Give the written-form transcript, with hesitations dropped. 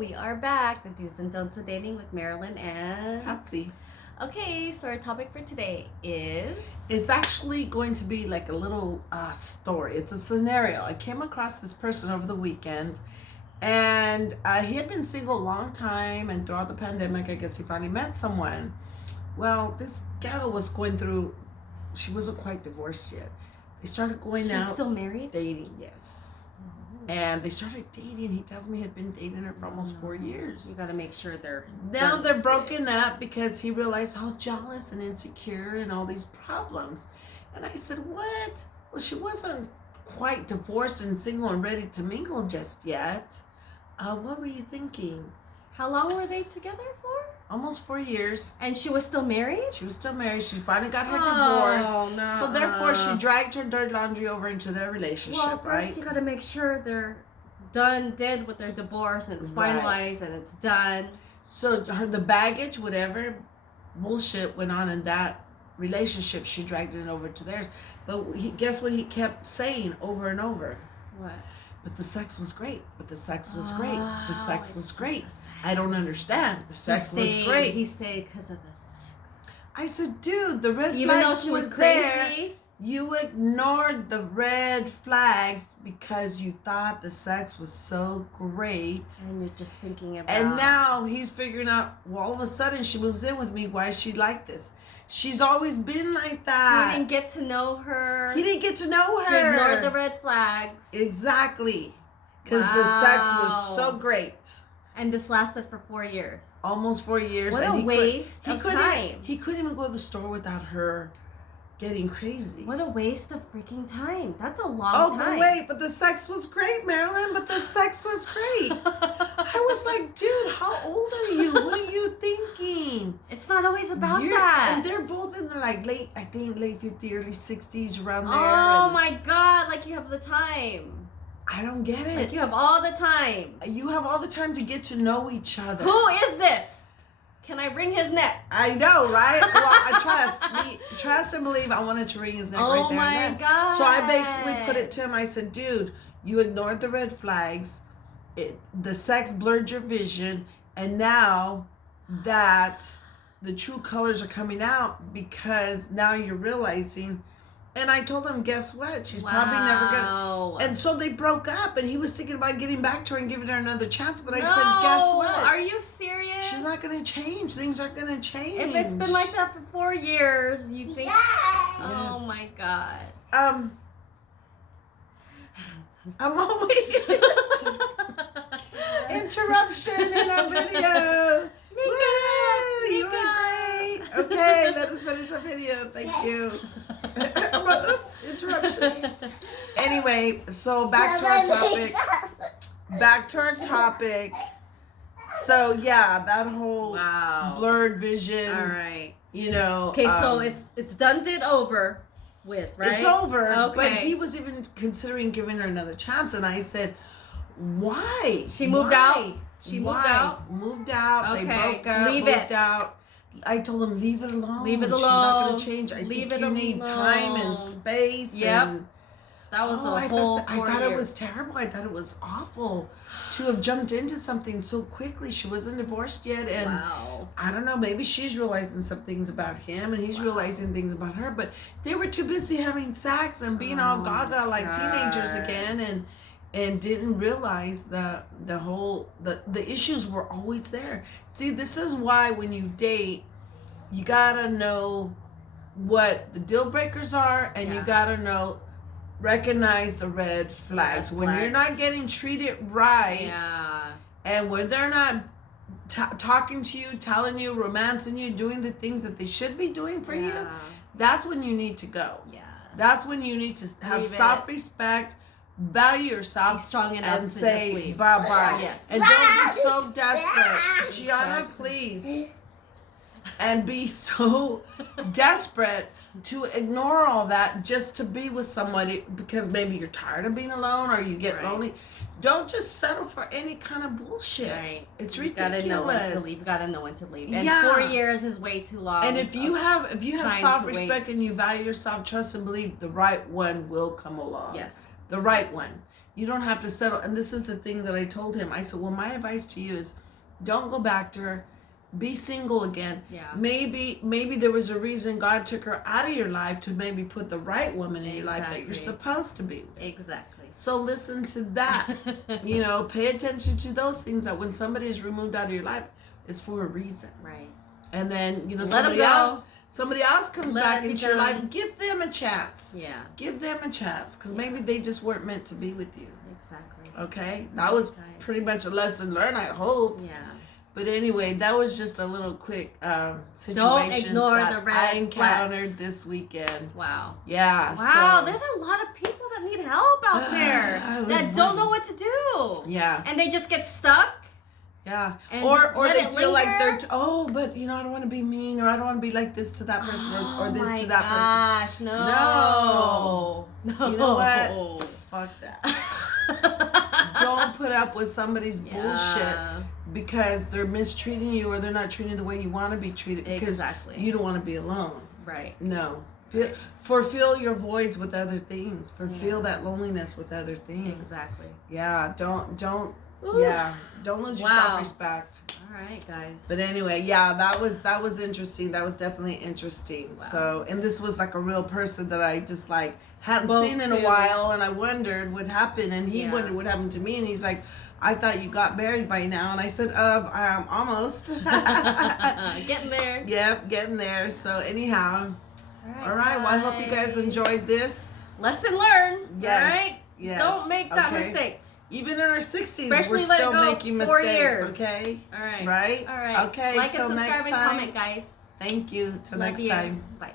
we are back. The Do's and Don'ts of Dating with Marilyn and Patsy. Okay, so our topic for today is... It's actually going to be like a little story. It's a scenario. I came across this person over the weekend, and he had been single a long time, and throughout the pandemic, I guess he finally met someone. Well, this gal was going through, she wasn't quite divorced yet. They started going out. She's still married? Dating, yes. And they started dating. He tells me he had been dating her for almost 4 years. You gotta make sure they're... Now they're broken up because he realized how jealous and insecure and all these problems. And I said, what? Well, she wasn't quite divorced and single and ready to mingle just yet. What were you thinking? How long were they together for? Almost 4 years. And she was still married? She was still married. She finally got her divorce. No. So therefore, she dragged her dirty laundry over into their relationship, well, first right? you gotta make sure they're did with their divorce and it's finalized and it's done. So the baggage, whatever bullshit went on in that relationship, she dragged it over to theirs. But guess what he kept saying over and over? What? But the sex was great. But the sex was great. The sex was great. Sex. I don't understand. The sex was great. He stayed because of the sex. I said, dude, the red Even flags though she was were crazy. there. You ignored the red flags because you thought the sex was so great. And you're just thinking about... And now he's figuring out, well, all of a sudden she moves in with me. Why is she like this? She's always been like that. He didn't get to know her. He didn't get to know her. He ignored the red flags. Exactly. Because the sex was so great. And this lasted for 4 years. Almost 4 years. What a waste of time. He couldn't even go to the store without her getting crazy. What a waste of freaking time. That's a long time. Oh, wait, but the sex was great, Marilyn. But the sex was great. I was like, dude, how old are you? What are you thinking? It's not always about that. And they're both in the late 50s, early 60s, around there. Oh my God, like you have the time. I don't get it. Like you have all the time. You have all the time to get to know each other. Who is this? Can I wring his neck? I know, right? Well, I trust and believe. I wanted to wring his neck right there and then. Oh my God. So I basically put it to him. I said, dude, you ignored the red flags. The sex blurred your vision. And now that the true colors are coming out because now you're realizing. And I told him, guess what? She's probably never going to. And so they broke up, and he was thinking about getting back to her and giving her another chance. But I said, guess what? Are you serious? She's not going to change. Things aren't going to change. If it's been like that for 4 years, you think... Yes. Oh, my God. I'm always... Interruption in our video. Woo! You look great. Okay, let us finish our video. Thank you. Oops, interruption. Anyway, so back to our topic. So yeah, that whole blurred vision. All right. You know. Okay, so it's done, over with, right? It's over. Okay. But he was even considering giving her another chance, and I said, why? She moved out. Moved out. Okay. They broke up. Moved out. I told him, leave it alone. Leave it alone. She's not going to change. I think you need time and space. Yep. And, that was I whole thought it was terrible. I thought it was awful to have jumped into something so quickly. She wasn't divorced yet. And I don't know, maybe she's realizing some things about him and he's realizing things about her. But they were too busy having sex and being all gaga like teenagers again. And didn't realize the issues were always there. See, this is why when you date, you gotta know what the deal breakers are, and you gotta recognize the red flags. When you're not getting treated right, and when they're not talking to you, telling you, romancing you, doing the things that they should be doing for you, that's when you need to go. That's when you need to have self-respect. Value yourself, be strong enough and to say just leave. bye-bye. Yes. And don't be so desperate. Gianna, please. And be so desperate to ignore all that just to be with somebody because maybe you're tired of being alone or you get lonely. Don't just settle for any kind of bullshit. Right. It's you ridiculous. Gotta know when to leave. You gotta know when to leave. And 4 years is way too long. And if you have self-respect and you value yourself, trust and believe, the right one will come along. Yes. The right one. You don't have to settle. And this is the thing that I told him. I said, well, my advice to you is don't go back to her. Be single again. Yeah. Maybe there was a reason God took her out of your life to maybe put the right woman in your life that you're supposed to be with. Exactly. So listen to that. You know, pay attention to those things, that when somebody is removed out of your life, it's for a reason. Right. And then, you know, Let somebody else comes back into your life. Give them a chance. Yeah. Give them a chance, because maybe they just weren't meant to be with you. Exactly. Okay? That was pretty much a lesson learned, I hope. Yeah. But anyway, that was just a little quick situation Don't ignore that the red I encountered flags. this weekend. Wow. Yeah. Wow, so, there's a lot of people that need help out there that don't know what to do. Yeah. And they just get stuck. Yeah. And Or they feel like they're, but you know, I don't want to be mean, or I don't want to be like this to that person, or this to that person. No. You know what? Fuck that. Don't put up with somebody's bullshit because they're mistreating you, or they're not treating you the way you want to be treated, because you don't want to be alone. Right. No. Fulfill your voids with other things. Fulfill that loneliness with other things. Exactly. Yeah. Don't lose your self-respect. All right, guys. But anyway, yeah, that was interesting. That was definitely interesting. Wow. So, and this was like a real person that I just like hadn't seen in a while, and I wondered what happened, and he wondered what happened to me, and he's like, I thought you got married by now, and I said, almost. Getting there. Yep, getting there. So anyhow, all right. Well, I hope you guys enjoyed this lesson learned. Yes. All right. Yes. Don't make that mistake. Even in our 60s, especially we're still making mistakes, years. Okay? All right. Right? All right. Okay, like till and subscribe next and time. comment, guys. Thank you. Till Love next you. time. Bye.